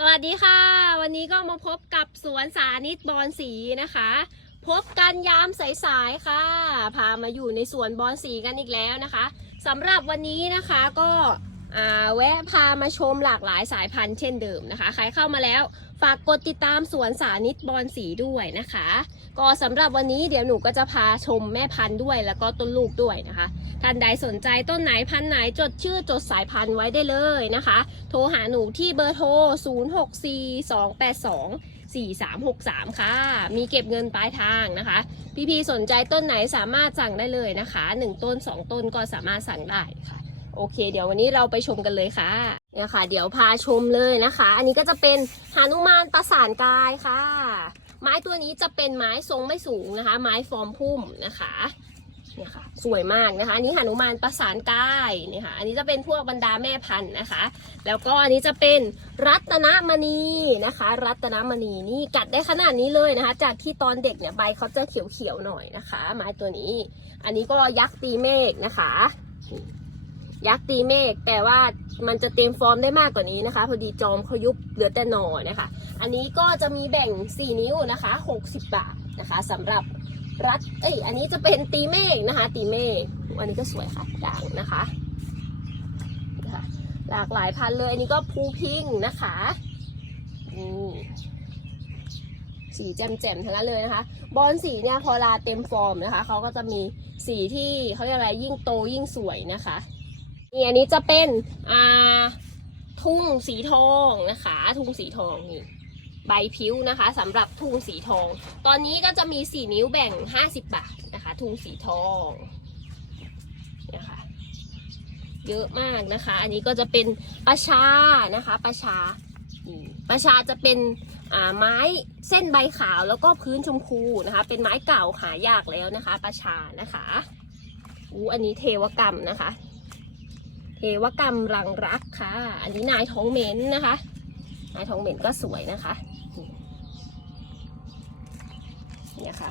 สวัสดีค่ะ วันนี้ก็มาพบกับสวนสานิตบอนสีนะคะ พบกันยามสายๆค่ะ พามาอยู่ในสวนบอนสีกันอีกแล้วนะคะสำหรับวันนี้นะคะก็แวะพามาชมหลากหลายสายพันธุ์เช่นเดิมนะคะ ใครเข้ามาแล้วฝากกดติดตามสวนสานิตบอนสีด้วยนะคะ ก็สำหรับวันนี้เดี๋ยวหนูก็จะพาชมแม่พันธุ์ด้วยแล้วก็ต้นลูกด้วยนะคะ ท่านใดสนใจต้นไหนพันธุ์ไหนจดชื่อจดสายพันธุ์ไว้ได้เลยนะคะ โทรหาหนูที่เบอร์โทร 0642824363 ค่ะ มีเก็บเงินปลายทางนะคะ พี่ๆสนใจต้นไหนสามารถสั่งได้เลยนะคะ 1 ต้น 2 ต้นก็สามารถสั่งได้ค่ะโอเค เดี๋ยววันนี้เราไปชมกันเลยค่ะเนี่ยค่ะ เดี๋ยวพาชมเลยนะคะ อันนี้ก็จะเป็นหานุมานประสานกายค่ะ ไม้ตัวนี้จะเป็นไม้ทรงไม่สูงนะคะ ไม้ฟอร์มพุ่มนะคะเนี่ยค่ะสวยมากนะคะอันนี้หนุมานประสานกายเนี่ยค่ะอันนี้จะเป็นพวกบรรดาแม่พันธุ์นะคะ แล้วก็อันนี้จะเป็นรัตนมณีนะคะ รัตนมณีนี่กัดได้ขนาดนี้เลยนะคะ จากที่ตอนเด็กเนี่ยใบเขาจะเขียวๆหน่อยนะคะ ไม้ตัวนี้ อันนี้ก็ยักษ์ตีเมฆนะคะ ยักษ์ตีเมฆแต่ว่ามันจะเต็มฟอร์มได้มากกว่านี้นะคะ พอดีจอมเขายุบเหลือแต่หน่อนะคะ อันนี้ก็จะมีแบ่ง 4 นิ้วนะคะ 60 บาทนะคะสำหรับรัดเอ้ยอันนี้จะเป็นตีเมฆนะคะ ตีเมฆอันนี้ก็สวยค่ะด่างนะคะหลากหลายพันเลย อันนี้ก็พูพิงนะคะนี่สีแจ่มๆทั้งนั้นเลยนะคะ บอลสีเนี่ยพอลาเต็มฟอร์มนะคะ เขาก็จะมีสีที่เขาเรียกอะไรยิ่งโตยิ่งสวยนะคะ นี่อันนี้จะเป็นอ่าทุ่งสีทองนะคะ ทุ่งสีทองนี่ใบพิ้วนะคะสำหรับทุ่งสีทอง ตอนนี้ก็จะมี 4 นิ้วแบ่ง 50 บาทนะคะ ทุ่งสีทองนี่ยค่ะเยอะมากนะคะ อันนี้ก็จะเป็นประชานะคะประชาประชาจะเป็นไม้เส้นใบขาวแล้วก็พื้นชมพูนะคะ เป็นไม้เก่าหายากแล้วนะคะ ประชานะคะอู้อันนี้เทวกรรมนะคะ เทวกรรมรังรักค่ะ อันนี้นายท้องเหม็นนะคะ นายท้องเหม็นก็สวยนะคะ เนี่ยค่ะ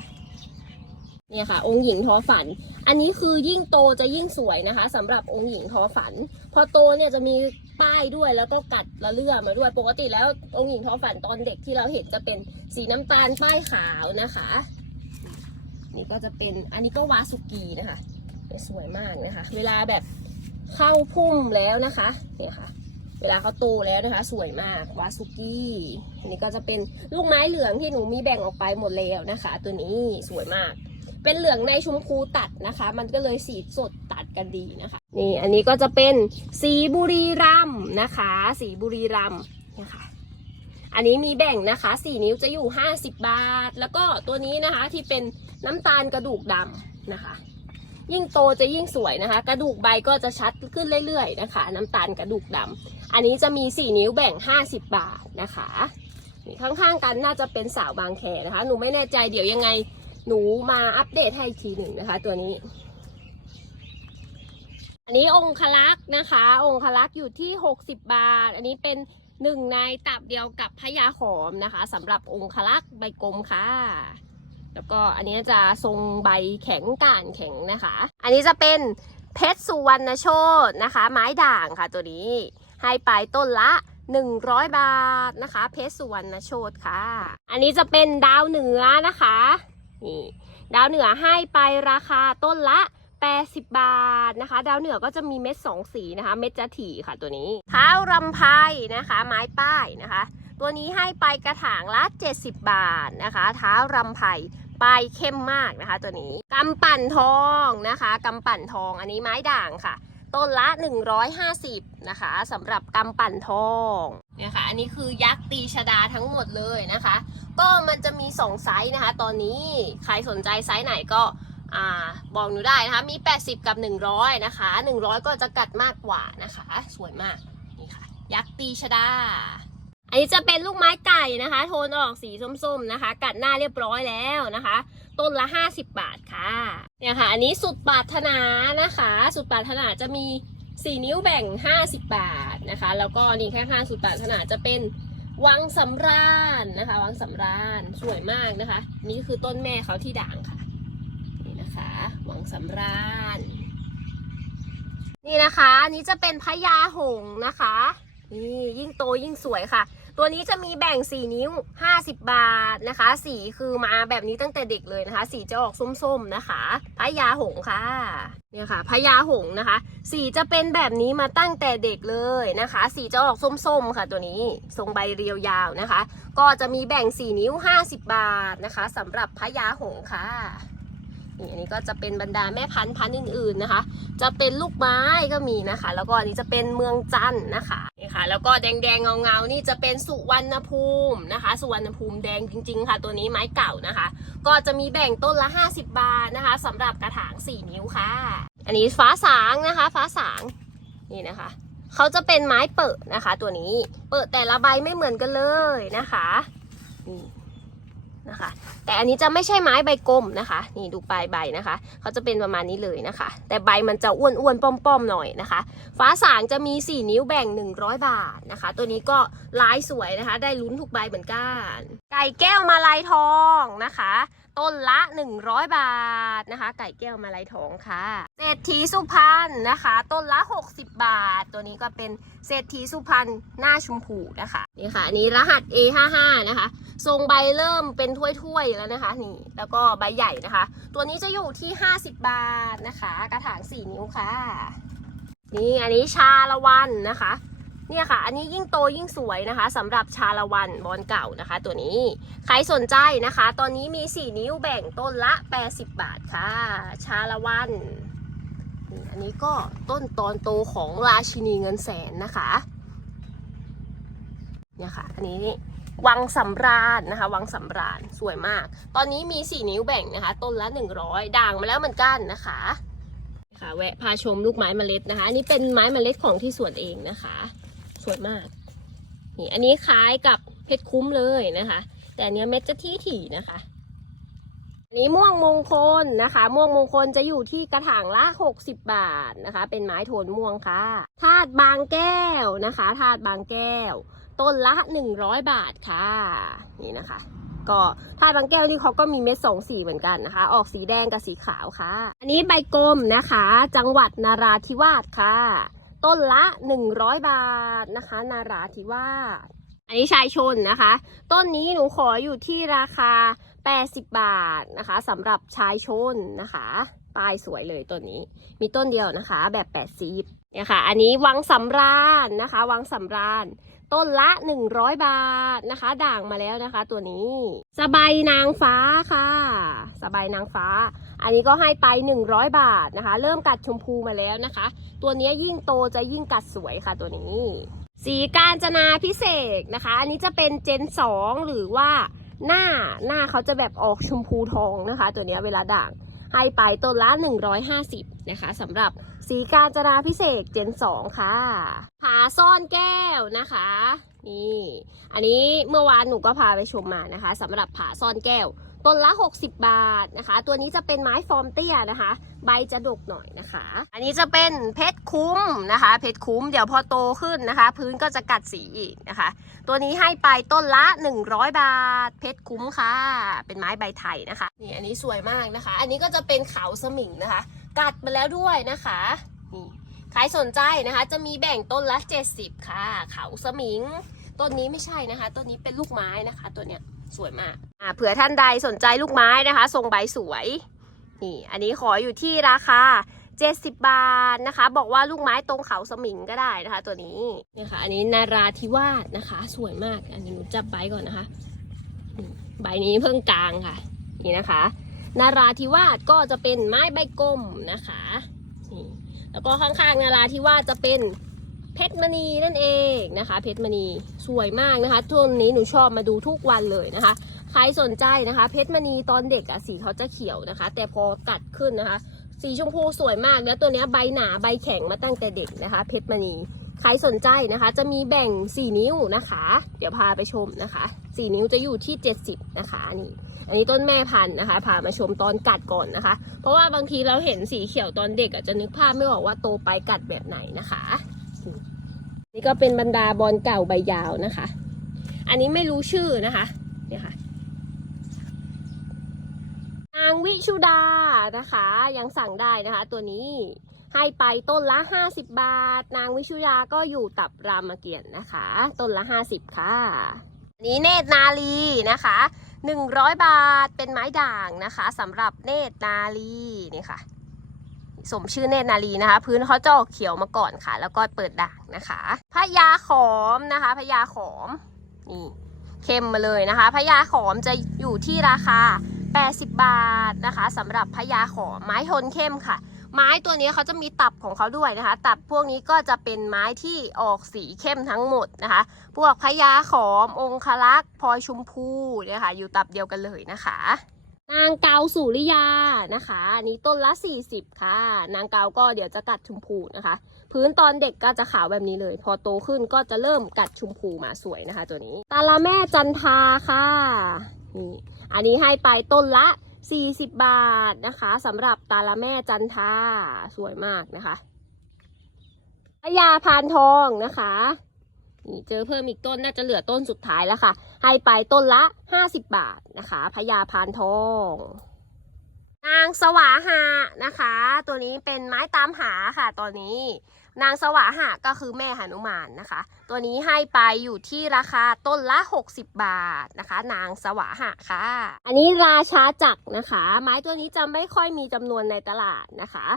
เนี่ยค่ะ องค์หญิงทอฝัน อันนี้คือยิ่งโตจะยิ่งสวยนะคะสำหรับองค์หญิงทอฝัน พอโตเนี่ยจะมีป้ายด้วยแล้วก็กัดละเลื่อมาด้วย ปกติแล้วองค์หญิงทอฝันตอนเด็กที่เราเห็นจะเป็นสีน้ำตาลป้ายขาวนะคะ นี่ก็จะเป็น อันนี้ก็วาสุกีนะคะ สวยมากนะคะ เวลาแบบ เข้าพุ่มแล้วนะคะเนี่ยค่ะ เวลาเขาโตแล้วนะคะ สวยมากวาสุกี้อันนี้ก็จะเป็นลูกไม้เหลืองที่หนูมีแบ่งออกไปหมดแล้วนะคะ ตัวนี้สวยมาก เป็นเหลืองในชมพูตัดนะคะ มันก็เลยสีสดตัดกันดีนะคะ นี่อันนี้ก็จะเป็นสีบุรีรัมนะคะ สีบุรีรัมนะคะอันนี้มีแบ่งนะคะสี่นิ้วจะอยู่ 50 บาท แล้วก็ตัวนี้นะคะที่เป็นน้ำตาลกระดูกดำนะคะ ยิ่งโตจะยิ่งสวยนะคะ กระดูกใบก็จะชัดขึ้นเรื่อยๆนะคะ น้ำตาลกระดูกดำอันนี้จะมี 4 นิ้วแบ่ง 50 บาทนะคะนี่ข้างๆกันน่าจะเป็นสาวบางแคนะคะ หนูไม่แน่ใจเดี๋ยวยังไงหนูมาอัปเดตให้ทีหนึ่งนะคะ ตัวนี้ อันนี้องคลักษ์นะคะ องคลักษ์อยู่ที่ 60 บาท อันนี้เป็นหนึ่งในตับเดียวกับพญาหอมนะคะสำหรับองคลักษ์ใบกลมค่ะ แล้วก็อันนี้จะทรงใบแข็งก่านแข็งนะคะ อันนี้จะเป็นเพชรสุวรรณโชตนะคะ ไม้ด่างค่ะตัวนี้ให้ไปต้นละ 100 บาทนะคะ เพชรสุวรรณโชตค่ะ อันนี้จะเป็นดาวเหนือนะคะนี่ดาวเหนือให้ไปราคาต้นละ 80 บาทนะคะ ดาวเหนือก็จะมีเม็ดสองสีนะคะ เม็ดจะถี่ค่ะตัวนี้เท้ารำไพนะคะ ไม้ป้ายนะคะ ตัวนี้ให้ไปกระถางละ 70 บาทนะคะ เท้ารำไพ ปลายเข้มมากนะคะตัวนี้กำปั่นทองนะคะกำปั่นทองอันนี้ไม้ด่างค่ะ ต้นละ 150นะคะสำหรับกำปั่นทองเนี่ยค่ะอันนี้คือยักษ์ตีชดาทั้งหมดเลยนะคะ ก็มันจะมี 2 ไซส์นะคะ ตอนนี้ใครสนใจไซส์ไหนก็อ่าบอกหนูได้นะคะมี 80 กับ 100 นะคะ 100 ก็จะกัดมากกว่านะคะ สวยมากนี่ค่ะ ยักษ์ตีชดา อันนี้จะเป็นลูกไม้ไก่นะคะ โทนออกสีส้มๆนะคะ กัดหน้าเรียบร้อยแล้วนะคะ ต้นละ 50 บาทค่ะเนี่ยค่ะ อันนี้สุดปรารถนานะคะ สุดปรารถนาจะมี 4 นิ้วแบ่ง 50 บาทนะคะ แล้วก็นี่ข้างๆสุดปรารถนาจะเป็นวังสำราญนะคะวังสำราญสวยมากนะคะ นี่คือต้นแม่เขาที่ด่างค่ะนี่นะคะวังสำราญ นี่นะคะ อันนี้จะเป็นพญาหงนะคะ นี่ยิ่งโตยิ่งสวยค่ะ ตัวนี้จะมีแบ่ง 4 นิ้ว 50 บาทนะคะ สีคือมาแบบนี้ตั้งแต่เด็กเลยนะคะ สีจะออกส้มๆนะคะพญาหงค่ะ เนี่ยค่ะพญาหงนะคะ สีจะเป็นแบบนี้มาตั้งแต่เด็กเลยนะคะ สีจะออกส้มๆค่ะ ตัวนี้ ทรงใบเรียวยาวนะคะ ก็จะมีแบ่ง 4 นิ้ว 50 บาทนะคะสำหรับพญาหงค่ะ นี่อันนี้ก็จะเป็นบรรดาแม่พันธุ์พันธุ์อื่นๆนะคะ จะเป็นลูกไม้ก็มีนะคะ แล้วก็อันนี้จะเป็นเมืองจันนะคะนี่ค่ะ แล้วก็แดงๆเงาๆนี่จะเป็นสุวรรณภูมินะคะ สุวรรณภูมิแดงจริง ๆ ค่ะ ตัวนี้ไม้เก่านะคะ ก็จะมีแบ่งต้นละ 50 บาทนะคะสำหรับกระถาง 4 นิ้วค่ะ อันนี้ฟ้าสางนะคะ ฟ้าสางนี่นะคะเขาจะเป็นไม้เปิดนะคะ ตัวนี้เปิดแต่ละใบไม่เหมือนกันเลยนะคะนี่ นะคะ แต่อันนี้จะไม่ใช่ไม้ใบกลมนะคะ นี่ดูปลายใบนะคะเขาจะเป็นประมาณนี้เลยนะคะ แต่ใบมันจะอ้วนๆป้อมๆหน่อยนะคะ ฟ้าสางจะมี 4 นิ้วแบ่ง 100 บาทนะคะ ตัวนี้ก็ลายสวยนะคะ ได้ลุ้นทุกใบเหมือนกัน ไก่แก้วมาลายทองนะคะ ต้นละ 100 บาทนะคะ ไก่แก้วมาลายทองค่ะเศรษฐีสุพรรณนะคะ ต้นละ 60 บาท ตัวนี้ก็เป็นเศรษฐีสุพรรณหน้าชมพูนะคะนี่ค่ะอันนี้รหัส A55 นะคะ ทรงใบเริ่มเป็นถ้วยๆแล้วนะคะนี่แล้วก็ใบใหญ่นะคะ ตัวนี้จะอยู่ที่ 50 บาทนะคะ กระถาง 4 นิ้วค่ะ นี่อันนี้ชาละวันนะคะ เนี่ยค่ะ อันนี้ยิ่งโตยิ่งสวยนะคะสำหรับชาละวันบอลเก่านะคะ ตัวนี้ ใครสนใจนะคะ ตอนนี้มี 4 นิ้วแบ่งต้นละ 80 บาทค่ะ ชาละวัน อันนี้ก็ต้นตอนโตของราชินีเงินแสนนะคะเนี่ยค่ะ อันนี้วังสำราญนะคะ วังสำราญสวยมาก ตอนนี้มี 4 นิ้วแบ่งนะคะ ต้นละ 100 ด่างมาแล้วเหมือนกันนะคะค่ะแวะพาชมลูกไม้เมล็ดนะคะ อันนี้เป็นไม้เมล็ดของที่สวนเองนะคะ สวยมาก นี่อันนี้คล้ายกับเพชรคุ้มเลยนะคะ แต่อันนี้เม็ดจะที่ถี่นะคะ อันนี้ม่วงมงคลนะคะ ม่วงมงคลจะอยู่ที่กระถางละ60 บาทนะคะ เป็นไม้โทนม่วงค่ะธาตุบางแก้วนะคะธาตุบางแก้ว ต้นละ 100 บาทค่ะ นี่นะคะก็ธาตุบางแก้วนี่เขาก็มีเม็ดสองสีเหมือนกันนะคะ ออกสีแดงกับสีขาวค่ะ อันนี้ใบกลมนะคะ จังหวัดนาราธิวาสค่ะ ต้นละ 100 บาทนะคะ นาราธิวาสอันนี้ชายชนนะคะ ต้นนี้หนูขออยู่ที่ราคา 80 บาทนะคะสำหรับชายชนนะคะป้ายสวยเลยต้นนี้ มีต้นเดียวนะคะ แบบ 80เนี่ยค่ะ อันนี้วังสำราญนะคะวังสำราญต้นละ 100 บาทนะคะ ด่างมาแล้วนะคะ ตัวนี้ สบายนางฟ้าค่ะ สบายนางฟ้า อันนี้ก็ให้ไป 100 บาทนะคะ เริ่มกัดชมพูมาแล้วนะคะ ตัวนี้ยยิ่งโตจะยิ่งกัดสวยค่ะตัวนี้ สีการจนาพิเศษนะคะ อันนี้จะเป็นเจน 2 หรือว่า หน้าหน้าเขาจะแบบออกชมพูทองนะคะ ตัวนี้เวลาด่างให้ไปต้นละ 150 นะคะสำหรับสีการจราพิเศษเจน 2 ค่ะ ผาซ่อนแก้วนะคะ นี่ อันนี้เมื่อวานหนูก็พาไปชมมานะคะสำหรับผาซ่อนแก้ว ต้นละ 60 บาทนะคะ ตัวนี้จะเป็นไม้ฟอร์มเตี้ยนะคะ ใบจะดกหน่อยนะคะ อันนี้จะเป็นเพชรคุ้มนะคะ เพชรคุ้มเดี๋ยวพอโตขึ้นนะคะ พื้นก็จะกัดสีอีกนะคะ ตัวนี้ให้ไปต้นละ 100 บาท เพชรคุ้มค่ะ เป็นไม้ใบไทยนะคะนี่อันนี้สวยมากนะคะ อันนี้ก็จะเป็นเขาสมิงนะคะ กัดมาแล้วด้วยนะคะนี่ใครสนใจนะคะ จะมีแบ่งต้นละ 70 ค่ะ เขาสมิง ต้นนี้ไม่ใช่นะคะ ต้นนี้เป็นลูกไม้นะคะ ตัวเนี้ย สวยมากอ่าเผื่อท่านใดสนใจลูกไม้นะคะ ทรงใบสวยนี่อันนี้ขออยู่ที่ราคา 70 บาทนะคะ บอกว่าลูกไม้ตรงเขาสมิงก็ได้นะคะ ตัวนี้นี่ค่ะ อันนี้นาราธิวาสนะคะ สวยมากอันนี้หนูจับใบก่อนนะคะ ใบนี้เพิ่งกลางค่ะ นี่นะคะ นาราธิวาสก็จะเป็นไม้ใบกลมนะคะนี่แล้วก็ข้างๆนาราธิวาสจะเป็น เพชรมณีนั่นเองนะคะ เพชรมณีสวยมากนะคะช่วงนี้หนูชอบมาดูทุกวันเลยนะคะ ใครสนใจนะคะ เพชรมณีตอนเด็กอะสีเขาจะเขียวนะคะ แต่พอกัดขึ้นนะคะ สีชมพูสวยมากแล้วตัวนี้ใบหนาใบแข็งมาตั้งแต่เด็กนะคะ เพชรมณีใครสนใจนะคะ จะมีแบ่ง 4 นิ้วนะคะ เดี๋ยวพาไปชมนะคะ 4 นิ้วจะอยู่ที่ 70 นะคะนี่อันนี้ต้นแม่พันธุ์นะคะพามาชมตอนกัดก่อนนะคะ เพราะว่าบางทีเราเห็นสีเขียวตอนเด็กอาจจะนึกภาพไม่ออกว่าโตไปกัดแบบไหนนะคะ นี่ก็เป็นบรรดาบอลเก่าใบยาวนะคะ อันนี้ไม่รู้ชื่อนะคะเนี่ยค่ะนางวิชุดานะคะ ยังสั่งได้นะคะ ตัวนี้ให้ไปต้นละ 50 บาท นางวิชุยาก็อยู่ตับรามเกียรตินะคะ ต้นละ 50 ค่ะอันนี้เนตรนาลีนะคะ 100 บาทเป็นไม้ด่างนะคะสำหรับเนตรนาลีนี่ค่ะ สมชื่อเนตรนาลีนะคะ พื้นเขาจะออกเขียวมาก่อนค่ะ แล้วก็เปิดด่างนะคะพญาขอมนะคะพญาขอมนี่เข้มมาเลยนะคะพญาขอมจะอยู่ที่ราคา 80 บาทนะคะสำหรับพญาขอมไม้ทนเข้มค่ะ ไม้ตัวนี้เขาจะมีตับของเขาด้วยนะคะ ตับพวกนี้ก็จะเป็นไม้ที่ออกสีเข้มทั้งหมดนะคะ พวกพญาขอมองคลักษ์พลอยชมพูเนี่ยค่ะอยู่ตับเดียวกันเลยนะคะ นางเกาสุริยานะคะอันนี้ต้นละ 40 ค่ะ นางเกาก็เดี๋ยวจะกัดชมพูนะคะ พื้นตอนเด็กก็จะขาวแบบนี้เลย พอโตขึ้นก็จะเริ่มกัดชมพูมาสวยนะคะ ตัวนี้ตาละแม่จันทาค่ะนี่อันนี้ให้ไปต้นละ 40 บาทนะคะสำหรับตาละแม่จันทาสวยมากนะคะพญาพานทองนะคะ นี่เจอเพิ่มอีกต้นน่าจะเหลือต้นสุดท้ายแล้วค่ะ ให้ไปต้นละ50บบาทนะคะพญาพานทองนางสวาหะนะคะ ตัวนี้เป็นไม้ตามหาค่ะ ตอนนี้ นางสวาหะก็คือแม่หนุมานนะคะ ตัวนี้ให้ไปอยู่ที่ราคาต้นละ 60 บาทนะคะ นางสวาหะค่ะ อันนี้ราชาจักรนะคะ ไม้ตัวนี้จะไม่ค่อยมีจำนวนในตลาดนะคะ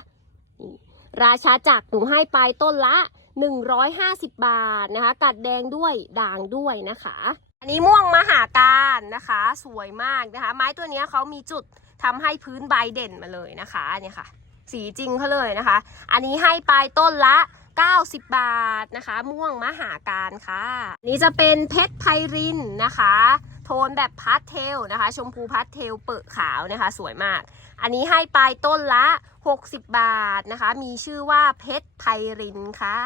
ราชาจักรหนูให้ไปต้นละ 150 บาทนะคะ กัดแดงด้วยด่างด้วยนะคะ อันนี้ม่วงมหาการนะคะ สวยมากนะคะ ไม้ตัวนี้เขามีจุดทำให้พื้นใบเด่นมาเลยนะคะเนี่ยค่ะ สีจริงเขาเลยนะคะ อันนี้ให้ไปต้นละ 90 บาทนะคะ ม่วงมหาการค่ะนนี้จะเป็นเพชรไพรินนะคะ โทนแบบพาสเทลนะคะ ชมพูพาสเทลเปิดขาวนะคะ สวยมาก อันนี้ให้ปลายต้นละ 60 บาทนะคะ มีชื่อว่าเพชรไพรินค่ะ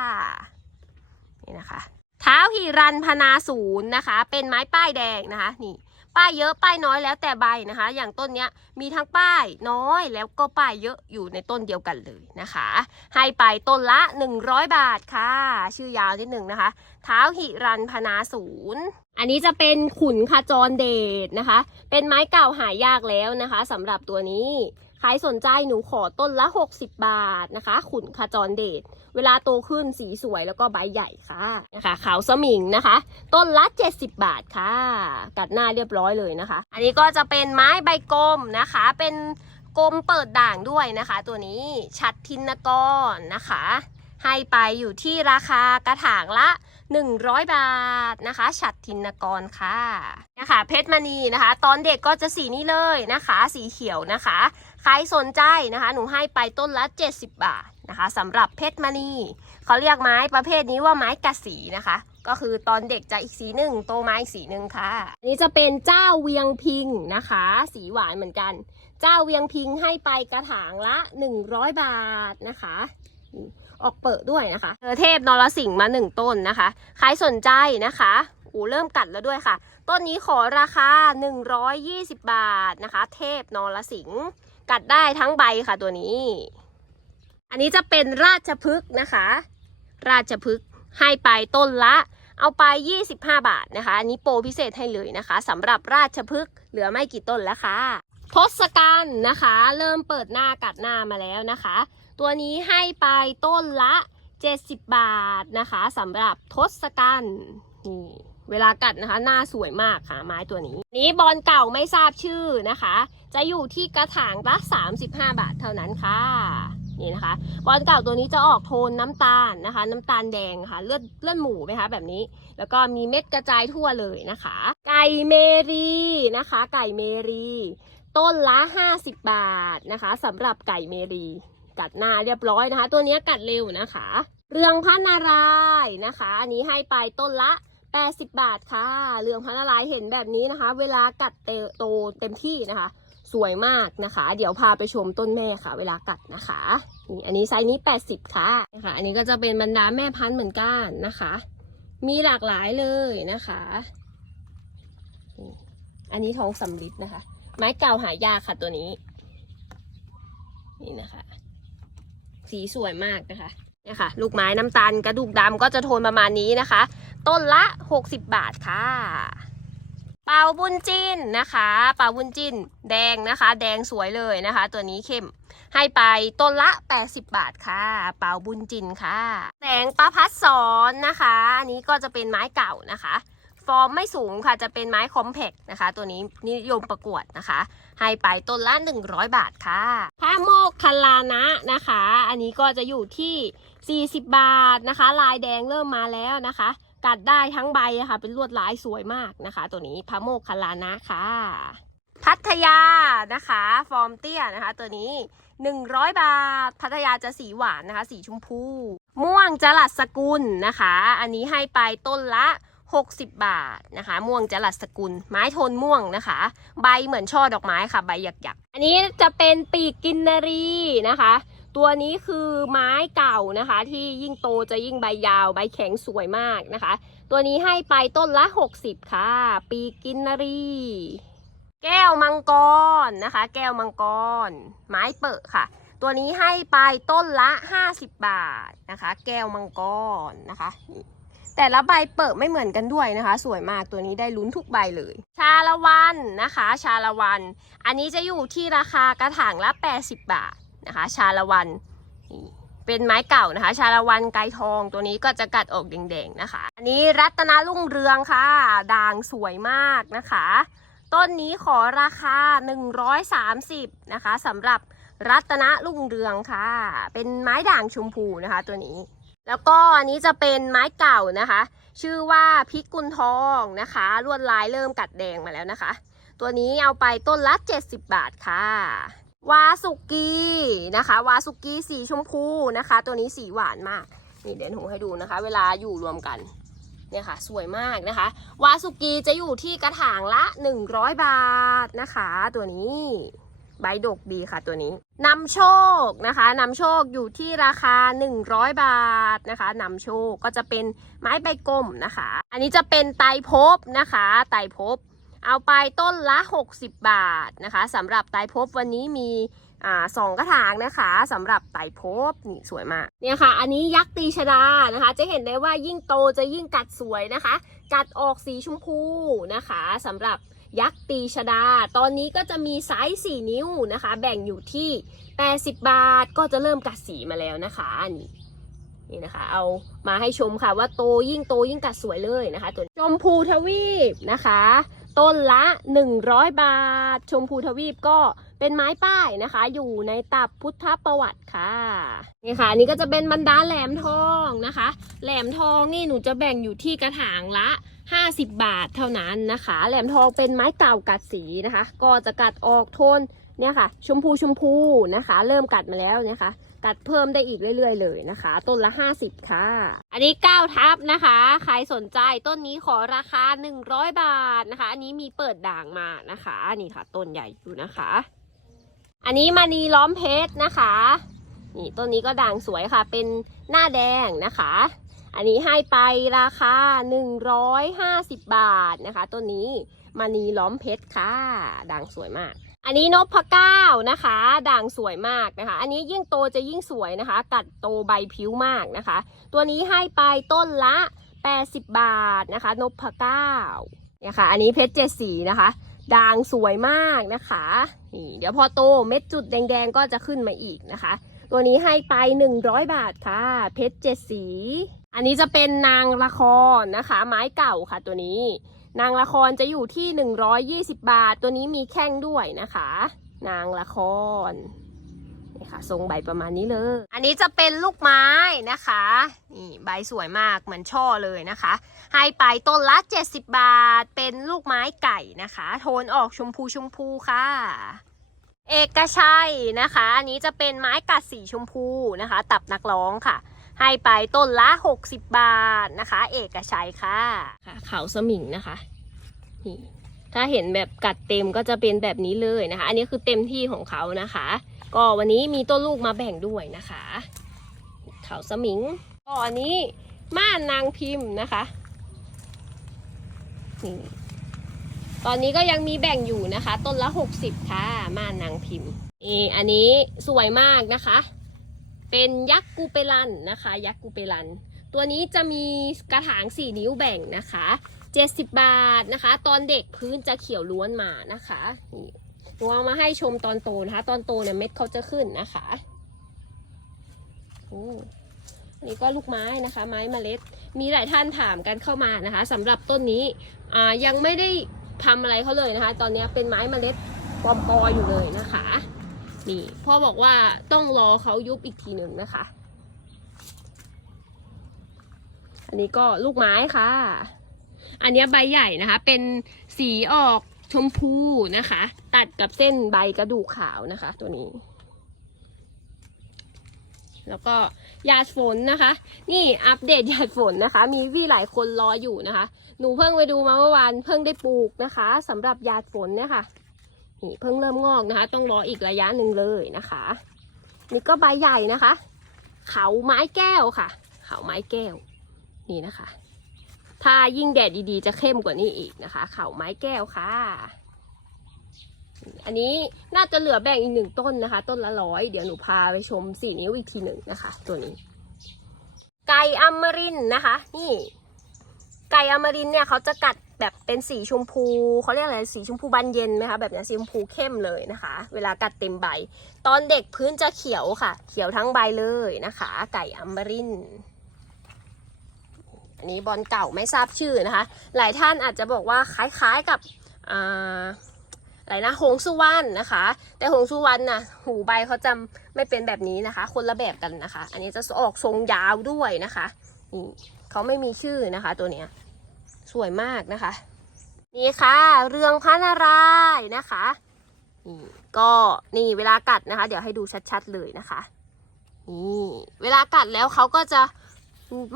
นี่นะคะ เท้าหิรันพนาศูนย์นะคะ เป็นไม้ป้ายแดงนะคะ นี่ ป้ายเยอะป้ายน้อยแล้วแต่ใบนะคะ อย่างต้นเนี้ยมีทั้งป้ายน้อยแล้วก็ป้ายเยอะอยู่ในต้นเดียวกันเลยนะคะ ให้ไปต้นละ 100 บาทค่ะ ชื่อยาวนิดหนึ่งนะคะ เท้าหิรันพนาศูนย์อันนี้จะเป็นขุนขจรเดชนะคะ เป็นไม้เก่าหายากแล้วนะคะสำหรับตัวนี้ ใครสนใจหนูขอต้นละ 60 บาทนะคะ ขุนขจรเดชเวลาโตขึ้นสีสวยแล้วก็ใบใหญ่ค่ะนะคะขาวสมิงนะคะ ต้นละ 70 บาทค่ะ กัดหน้าเรียบร้อยเลยนะคะ อันนี้ก็จะเป็นไม้ใบกลมนะคะ เป็นกลมเปิดด่างด้วยนะคะ ตัวนี้ชัดทินกรนะคะ ให้ไปอยู่ที่ราคากระถางละ 100 บาทนะคะฉัดทินกรค่ะนะคะเพชรมณีนะคะ ตอนเด็กก็จะสีนี้เลยนะคะ สีเขียวนะคะ ใครสนใจนะคะ หนูให้ไปต้นละ 70 บาทนะคะสำหรับเพชรมณีเขาเรียกไม้ประเภทนี้ว่าไม้กระสีนะคะ ก็คือตอนเด็กจะอีกสีหนึ่งโตมาอีกสีหนึ่งค่ะอันนี้จะเป็นเจ้าเวียงพิงนะคะ สีหวานเหมือนกัน เจ้าเวียงพิงให้ไปกระถางละ 100 บาทนะคะออกเปิดด้วยนะคะเทพนรสิงห์มาหนึ่งต้นนะคะ ใครสนใจนะคะอ้เริ่มกัดแล้วด้วยค่ะ ต้นนี้ขอราคา 120 บาทนะคะ เทพนรสิงห์ กัดได้ทั้งใบค่ะตัวนี้ อันนี้จะเป็นราชพฤกษ์นะคะ ราชพฤกษ์ให้ไปต้นละ เอาไป 25 บาทนะคะ อันนี้โปรพิเศษให้เลยนะคะสำหรับราชพฤกษ์เหลือไม่กี่ต้นแล้วค่ะทศกัณฐ์นะคะ เริ่มเปิดหน้ากัดหน้ามาแล้วนะคะ ตัวนี้ให้ไปต้นละ 70 บาทนะคะสำหรับทศกัณฐ์นี่ เวลากัดนะคะ หน้าสวยมากค่ะไม้ตัวนี้ นี้บอลเก่าไม่ทราบชื่อนะคะ จะอยู่ที่กระถางละ35 บาทเท่านั้นค่ะนี่นะคะ บอลเก่าตัวนี้จะออกโทนน้ำตาลนะคะ น้ำตาลแดงค่ะ เลือดเลือดหมูไหมคะแบบนี้ แล้วก็มีเม็ดกระจายทั่วเลยนะคะ ไก่เมรีนะคะ ไก่เมรี ต้นละ 50 บาทนะคะสำหรับไก่เมรี กัดหน้าเรียบร้อยนะคะ ตัวนี้กัดเร็วนะคะ เรืองพระนารายนะคะ อันนี้ให้ไปต้นละ 80 บาทค่ะ เรืองพระนารายเห็นแบบนี้นะคะ เวลากัดเตโตเต็มที่นะคะ สวยมากนะคะ เดี๋ยวพาไปชมต้นแม่ค่ะ เวลากัดนะคะนี่อันนี้ไซส์นี้ 80 ค่ะนะคะอันนี้ก็จะเป็นบรรดาแม่พันธุ์เหมือนกันนะคะ มีหลากหลายเลยนะคะอันนี้ทองสำลิดนะคะ ไม้เก่าหายากค่ะตัวนี้ นี่นะคะ สีสวยมากนะคะเนี่ยค่ะ ลูกไม้น้ำตาลกระดูกดำก็จะโทนประมาณนี้นะคะ ต้นละ 60 บาทค่ะเป่าบุญจินนะคะเป่าบุญจินแดงนะคะ แดงสวยเลยนะคะ ตัวนี้เข้มให้ไปต้นละ 80 บาทค่ะ เป่าบุญจินค่ะแสงประพัดสอนนะคะอันนี้ก็จะเป็นไม้เก่านะคะ ฟอร์มไม่สูงค่ะจะเป็นไม้คอมแพกนะคะ ตัวนี้นิยมประกวดนะคะ ให้ไปต้นละ 100 บาทค่ะผ้าโมกคลานะนะคะ อันนี้ก็จะอยู่ที่ 40 บาทนะคะ ลายแดงเริ่มมาแล้วนะคะ กัดได้ทั้งใบอะค่ะ เป็นลวดลายสวยมากนะคะ ตัวนี้พระโมกคลานะค่ะ พัทยานะคะ ฟอร์มเตี้ยนะคะ ตัวนี้ 100 บาท พัทยาจะสีหวานนะคะ สีชมพู ม่วงจรัสสกุลนะคะ อันนี้ให้ไปต้นละ60 บาทนะคะ ม่วงจรัสสกุล ไม้โทนม่วงนะคะ ใบเหมือนช่อดอกไม้ค่ะ ใบหยักๆ อันนี้จะเป็นปีกกินนารีนะคะ ตัวนี้คือไม้เก่านะคะ ที่ยิ่งโตจะยิ่งใบยาว ใบแข็งสวยมากนะคะ ตัวนี้ให้ไปต้นละ 60 ค่ะ ปีกินนารี แก้วมังกรนะคะ แก้วมังกร ไม้เปิดค่ะ ตัวนี้ให้ไปต้นละ 50 บาทนะคะ แก้วมังกรนะคะแต่ละใบเปิดไม่เหมือนกันด้วยนะคะ สวยมากตัวนี้ได้ลุ้นทุกใบเลย ชาละวันนะคะ ชาละวัน อันนี้จะอยู่ที่ราคากระถางละ 80 บาท นะคะ ชาละวันเป็นไม้เก่านะคะ ชาละวันไกทองตัวนี้ก็จะกัดออกแดงๆนะคะ อันนี้รัตนารุ่งเรืองค่ะ ด่างสวยมากนะคะ ต้นนี้ขอราคา 130นะคะสำหรับรัตนรุ่งเรืองค่ะ เป็นไม้ด่างชมพูนะคะตัวนี้ แล้วก็อันนี้จะเป็นไม้เก่านะคะ ชื่อว่าพิกุลทองนะคะ ลวดลายเริ่มกัดแดงมาแล้วนะคะ ตัวนี้เอาไปต้นละ 70 บาทค่ะ วาสุกีนะคะ วาสุกีสีชมพูนะคะ ตัวนี้สีหวานมาก นี่เดี๋ยวหนูให้ดูนะคะ เวลาอยู่รวมกันเนี่ยค่ะสวยมากนะคะ วาสุกีจะอยู่ที่กระถางละ 100 บาทนะคะ ตัวนี้ใบดกดีค่ะตัวนี้นำโชคนะคะนำโชคอยู่ที่ราคา 100 บาทนะคะนำโชคก็จะเป็นไม้ใบกลมนะคะ อันนี้จะเป็นไตรภพนะคะ ไตรภพ เอาไปต้นละ 60 บาทนะคะสำหรับไตรภพวันนี้มีอสองกระถางนะคะสำหรับไตรภพนี่สวยมากเนี่ยค่ะ อันนี้ยักษ์ตีชดานะคะ จะเห็นได้ว่ายิ่งโตจะยิ่งกัดสวยนะคะ กัดออกสีชมพูนะคะสำหรับยักษ์ตีชดา ตอนนี้ก็จะมีไซส์4นิ้วนะคะ แบ่งอยู่ที่ 80 บาทก็จะเริ่มกัดสีมาแล้วนะคะนี่นี่นะคะ เอามาให้ชมค่ะว่าโตยิ่งโตยิ่งกัดสวยเลยนะคะตัวชมพูทวีปนะคะ ต้นละ 100 บาท ชมพูทวีปก็เป็นไม้ป้ายนะคะ อยู่ในตับพุทธประวัติค่ะนี่ค่ะนนี้ก็จะเป็นบรรดาแหลมทองนะคะ แหลมทองนี่หนูจะแบ่งอยู่ที่กระถางละ 50 บาทเท่านั้นนะคะ แหลมทองเป็นไม้เก่ากัดสีนะคะ ก็จะกัดออกโทนเนี่ยค่ะ ชมพูชมพูนะคะ เริ่มกัดมาแล้วนะคะ กัดเพิ่มได้อีกเรื่อย ๆ เลยนะคะ ต้นละ 50 ค่ะ อันนี้ 9 ทับนะคะ ใครสนใจต้นนี้ขอราคา 100 บาทนะคะ อันนี้มีเปิดด่างมานะคะ นี่ค่ะ ต้นใหญ่อยู่นะคะ อันนี้มานีล้อมเพชรนะคะ นี่ต้นนี้ก็ด่างสวยค่ะ เป็นหน้าแดงนะคะ อันนี้ให้ไปราคา 150 บาทนะคะ ต้นนี้มานีล้อมเพชรค่ะ ด่างสวยมาก อันนี้นกพเก้านะคะ ด่างสวยมากนะคะ อันนี้ยิ่งโตจะยิ่งสวยนะคะ กัดโตใบผิวมากนะคะ ตัวนี้ให้ไปต้นละ 80 บาทนะคะ นกพเก้าเนี่ยค่ะ อันนี้เพชรเจ็ดสีนะคะ ด่างสวยมากนะคะนี่เดี๋ยวพอโตเม็ดจุดแดงๆก็จะขึ้นมาอีกนะคะ ตัวนี้ให้ไป 100 บาทค่ะ เพชรเจ็ดสี อันนี้จะเป็นนางละครนะคะ ไม้เก่าค่ะตัวนี้ นางละครจะอยู่ที่ 120 บาท ตัวนี้มีแข้งด้วยนะคะ นางละครนี่ค่ะทรงใบประมาณนี้เลย อันนี้จะเป็นลูกไม้นะคะนี่ใบสวยมากเหมือนช่อเลยนะคะ ให้ไปต้นละ 70 บาท เป็นลูกไม้ไก่นะคะ โทนออกชมพูชมพูค่ะเอกชัยนะคะ อันนี้จะเป็นไม้กัดสีชมพูนะคะ ตับนักร้องค่ะ ให้ไปต้นละ 60 บาทนะคะ เอกชัยค่ะค่ะเขาสมิงนะคะนี่ถ้าเห็นแบบกัดเต็มก็จะเป็นแบบนี้เลยนะคะ อันนี้คือเต็มที่ของเขานะคะ ก็วันนี้มีต้นลูกมาแบ่งด้วยนะคะ เขาสมิงก็อันนี้ม่านนางพิมพ์นะคะนี่ตอนนี้ก็ยังมีแบ่งอยู่นะคะ ต้นละ 60 ค่ะ ม่านนางพิมพ์นี่อันนี้สวยมากนะคะ เป็นยักษ์กูเปรันนะคะ ยักษ์กูเปรัน ตัวนี้จะมีกระถาง 4 นิ้วแบ่งนะคะ 70 บาทนะคะ ตอนเด็กพื้นจะเขียวล้วนมานะคะนี่นูเอามาให้ชมตอนโตนะคะ ตอนโตเนี่ยเม็ดเขาจะขึ้นนะคะโอ้อันนี้ก็ลูกไม้นะคะ ไม้เมล็ด มีหลายท่านถามกันเข้ามานะคะสำหรับต้นนี้อ่ายังไม่ได้ทำอะไรเขาเลยนะคะ ตอนนี้เป็นไม้เมล็ดปอมปออยู่เลยนะคะ นี่พ่อบอกว่าต้องรอเขายุบอีกทีหนึ่งนะคะ อันนี้ก็ลูกไม้ค่ะ อันนี้ใบใหญ่นะคะ เป็นสีออกชมพูนะคะ ตัดกับเส้นใบกระดูกขาวนะคะ ตัวนี้ แล้วก็หยาดฝนนะคะ นี่อัปเดตหยาดฝนนะคะ มีพี่หลายคนรออยู่นะคะ หนูเพิ่งไปดูมาเมื่อวานเพิ่งได้ปลูกนะคะสำหรับหยาดฝนเนี่ยค่ะ นี่เพิ่งเริ่มงอกนะคะ ต้องรออีกระยะหนึ่งเลยนะคะ นี่ก็ใบใหญ่นะคะ เขาไม้แก้วค่ะ เขาไม้แก้ว นี่นะคะ ถ้ายิ่งแดดดีๆ จะเข้มกว่านี้อีกนะคะ เขาไม้แก้วค่ะ อันนี้น่าจะเหลือแบ่งอีกหนึ่งต้นนะคะ ต้นละร้อยเดี๋ยวหนูพาไปชมสี่นิ้วอีกทีหนึ่งนะคะ ตัวนี้ ไก่อมรินนะคะ นี่ ไก่อมรินเนี่ยเขาจะกัดแบบเป็นสีชมพูเขาเรียกอะไรสีชมพูบานเย็นไหมคะแบบนี้สีชมพูเข้มเลยนะคะ เวลากัดเต็มใบ ตอนเด็กพื้นจะเขียวค่ะ เขียวทั้งใบเลยนะคะ ไก่อมรินอันนี้บอลเก่าไม่ทราบชื่อนะคะ หลายท่านอาจจะบอกว่าคล้ายๆกับอ่าอะไรนะหงสุวรรณนะคะ แต่หงสุวรรณนะหูใบเขาจะไม่เป็นแบบนี้นะคะ คนละแบบกันนะคะ อันนี้จะออกทรงยาวด้วยนะคะนี่เขาไม่มีชื่อนะคะตัวเนี้ย สวยมากนะคะ นี่ค่ะ เรืองพระนารายณ์นะคะนี่ก็นี่เวลากัดนะคะ เดี๋ยวให้ดูชัดๆเลยนะคะนี่เวลากัดแล้วเขาก็จะ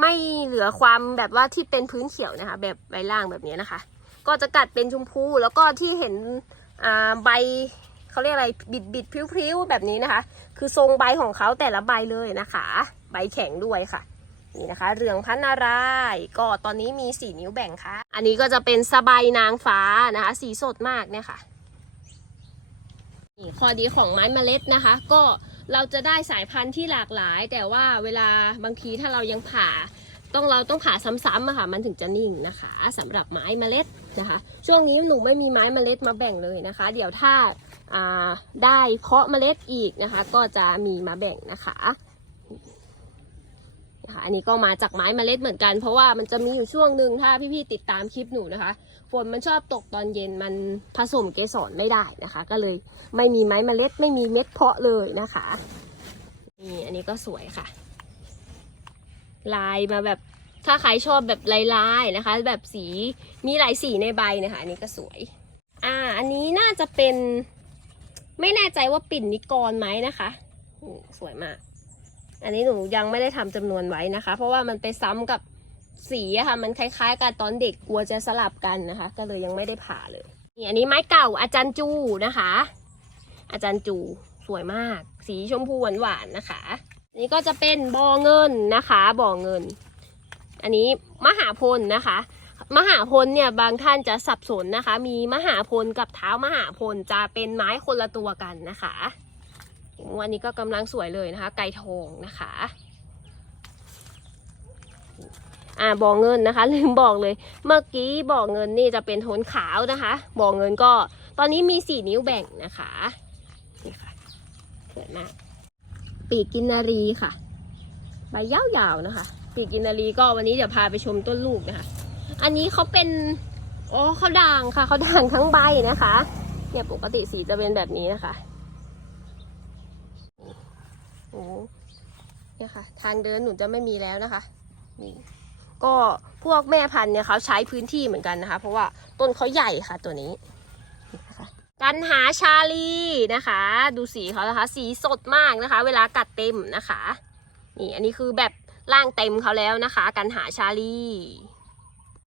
ไม่เหลือความแบบว่าที่เป็นพื้นเขียวนะคะ แบบใบล่างแบบนี้นะคะ ก็จะกัดเป็นชมพูแล้วก็ที่เห็นอ่าใบเขาเรียกอะไรบิดบิดๆพริ้วๆแบบนี้นะคะ คือทรงใบของเขาแต่ละใบเลยนะคะ ใบแข็งด้วยค่ะ นี่นะคะเรืองพันนารายก็ตอนนี้มีสี่นิ้วแบ่งค่ะ อันนี้ก็จะเป็นสบายนางฟ้านะคะ สีสดมากเนี่ยค่ะนี่ข้อดีของไม้เมล็ดนะคะ ก็เราจะได้สายพันธุ์ที่หลากหลาย แต่ว่าเวลาบางทีถ้าเรายังผ่าต้องเราต้องผ่าซ้ำๆอะค่ะ มันถึงจะนิ่งนะคะสำหรับไม้เมล็ดนะคะ ช่วงนี้หนูไม่มีไม้เมล็ดมาแบ่งเลยนะคะ เดี๋ยวถ้าได้เพาะเมล็ดอีกนะคะ ก็จะมีมาแบ่งนะคะ คะอันนี้ก็มาจากไม้เมล็ดเหมือนกัน เพราะว่ามันจะมีอยู่ช่วงหนึ่งถ้าพี่ๆติดตามคลิปหนูนะคะ ฝนมันชอบตกตอนเย็นมันผสมเกสรไม่ได้นะคะ ก็เลยไม่มีไม้เมล็ดไม่มีเม็ดเพาะเลยนะคะนี่อันนี้ก็สวยค่ะ ลายมาแบบถ้าใครชอบแบบลายๆนะคะ แบบสีมีหลายสีในใบนะคะอันนี้ก็สวย อ่า อันนี้น่าจะเป็น ไม่แน่ใจว่าปิ่นนิกรไหมนะคะสวยมาก อันนี้หนูยังไม่ได้ทำจำนวนไว้นะคะ เพราะว่ามันไปซ้ำกับสีอะค่ะ มันคล้ายๆกันตอนเด็กกลัวจะสลับกันนะคะ ก็เลยยังไม่ได้ผ่าเลยนี่อันนี้ไม้เก่าอาจารย์จูนะคะ อาจารย์จูสวยมาก สีชมพูหวานๆนะคะนนี้ก็จะเป็นบ่อเงินนะคะบ่อเงิน อันนี้มหาพลนะคะ มหาพลเนี่ยบางท่านจะสับสนนะคะ มีมหาพลกับเท้ามหาพลจะเป็นไม้คนละตัวกันนะคะ วันนี้ก็กำลังสวยเลยนะคะ ไก่ทองนะคะอ่าบ่อเงินนะคะ ลืมบอกเลย เมื่อกี้บ่อเงินนี่จะเป็นโทนขาวนะคะบ่อเงินก็ตอนนี้มีสี่นิ้วแบ่งนะคะนี่ค่ะสวยมากปีกกินนารีค่ะ ใบยาวๆนะคะ ปีกกินนารีก็วันนี้เดี๋ยวพาไปชมต้นลูกนะคะ อันนี้เขาเป็นอ๋อเขาด่างค่ะเขาด่างทั้งใบนะคะเนี่ยปกติสีจะเป็นแบบนี้นะคะ โอ้เนี่ยค่ะ ทางเดินหนูจะไม่มีแล้วนะคะนี่ก็พวกแม่พันธุ์เนี่ยเขาใช้พื้นที่เหมือนกันนะคะ เพราะว่าต้นเขาใหญ่ค่ะตัวนี้กันหาชาลีนะคะ ดูสีเขานะคะ สีสดมากนะคะ เวลากัดเต็มนะคะ นี่อันนี้คือแบบร่างเต็มเขาแล้วนะคะ กันหาชาลี